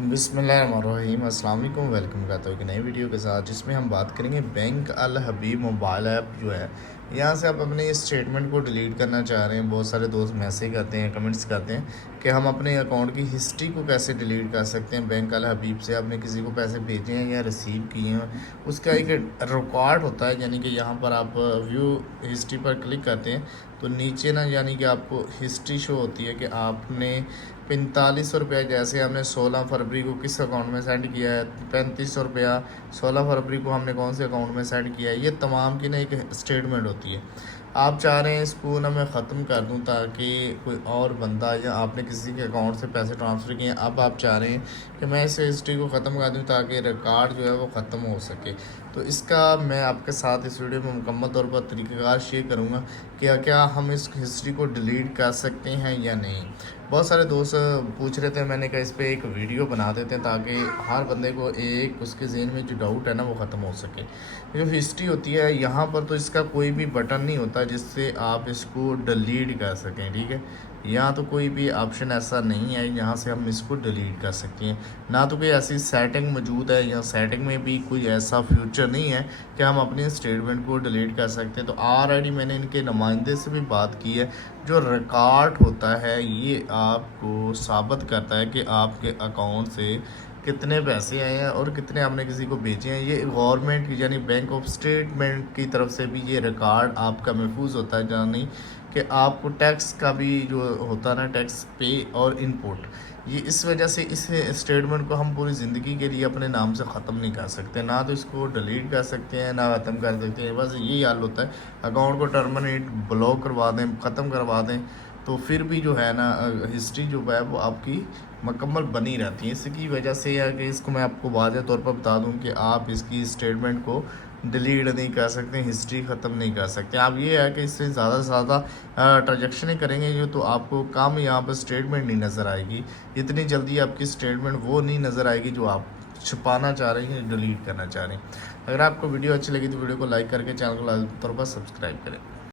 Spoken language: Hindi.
बिस्मिल्लाहिर्रहमानिर्रहीम अस्सलाम वालेकुम। वेलकम करता हूँ एक नई वीडियो के साथ, जिसमें हम बात करेंगे बैंक अल हबीब मोबाइल ऐप जो है। यहाँ से आप अपने इस स्टेटमेंट को डिलीट करना चाह रहे हैं। बहुत सारे दोस्त मैसेज करते हैं, कमेंट्स करते हैं कि हम अपने अकाउंट की हिस्ट्री को कैसे डिलीट कर सकते हैं। बैंक अल हबीब से आपने किसी को पैसे भेजे हैं या रिसीव किए हैं, उसका एक रिकॉर्ड होता है। यानी कि यहाँ पर आप व्यू हिस्ट्री पर क्लिक करते हैं तो नीचे ना यानी कि आपको हिस्ट्री शो होती है कि आपने 4500 रुपया, जैसे हमने 16 फरवरी को किस अकाउंट में सेंड किया है, 3500 रुपया 16 फरवरी को हमने कौन से अकाउंट में सेंड किया है, ये तमाम की ना एक स्टेटमेंट होती है। आप चाह रहे हैं इसको ना मैं ख़त्म कर दूं ताकि कोई और बंदा या आपने किसी के अकाउंट से पैसे ट्रांसफ़र किए हैं, अब आप चाह रहे हैं कि मैं इस हिस्ट्री को ख़त्म कर दूं ताकि रिकॉर्ड जो है वो ख़त्म हो सके। तो इसका मैं आपके साथ इस वीडियो में मुकम्मल तौर पर तरीक़ाकार शेयर करूँगा कि क्या हम इस हिस्ट्री को डिलीट कर सकते हैं या नहीं। बहुत सारे दोस्त पूछ रहे थे, मैंने कहा इस पर एक वीडियो बना देते हैं ताकि हर बंदे को एक उसके ज़हन में जो डाउट है ना वो ख़त्म हो सके। जो हिस्ट्री होती है यहाँ पर तो इसका कोई भी बटन नहीं होता जिससे आप इसको डिलीट कर सकें, ठीक है। यहाँ तो कोई भी ऑप्शन ऐसा नहीं है यहाँ से हम इसको डिलीट कर सकते हैं, ना तो कोई ऐसी सेटिंग मौजूद है। या सेटिंग में भी कोई ऐसा फ्यूचर नहीं है कि हम अपने स्टेटमेंट को डिलीट कर सकते हैं। तो ऑलरेडी मैंने इनके नुमाइंदे से भी बात की है। जो रिकॉर्ड होता है ये आपको साबित करता है कि आपके अकाउंट से कितने पैसे आए हैं और कितने आपने किसी को भेजे हैं। ये गवर्नमेंट यानी बैंक ऑफ स्टेटमेंट की तरफ से भी ये रिकॉर्ड आपका महफूज होता है। यानी कि आपको टैक्स का भी जो होता है ना, टैक्स पे और इनपुट, ये इस वजह से इस स्टेटमेंट को हम पूरी ज़िंदगी के लिए अपने नाम से ख़त्म नहीं कर सकते। ना तो इसको डिलीट कर सकते हैं ना ख़त्म कर सकते हैं। बस यही हाल होता है, अकाउंट को टर्मिनेट ब्लॉक करवा दें, ख़त्म करवा दें तो फिर भी जो है ना हिस्ट्री जो है वो आपकी मुकम्मल बनी रहती है। इसकी वजह से है कि इसको मैं आपको वाज़ेह तौर पर बता दूं कि आप इसकी स्टेटमेंट को डिलीट नहीं कर सकते, हिस्ट्री ख़त्म नहीं कर सकते। आप ये है कि इससे ज़्यादा से ज़्यादा ट्रांजेक्शनें करेंगे जो तो आपको कम यहाँ पर स्टेटमेंट नहीं नज़र आएगी। इतनी जल्दी आपकी स्टेटमेंट वो नहीं नज़र आएगी जो आप छुपाना चाह रहे हैं, डिलीट करना चाह रहे हैं। अगर आपको वीडियो अच्छी लगी तो वीडियो को लाइक करके चैनल को लाजमी तौर पर सब्सक्राइब करें।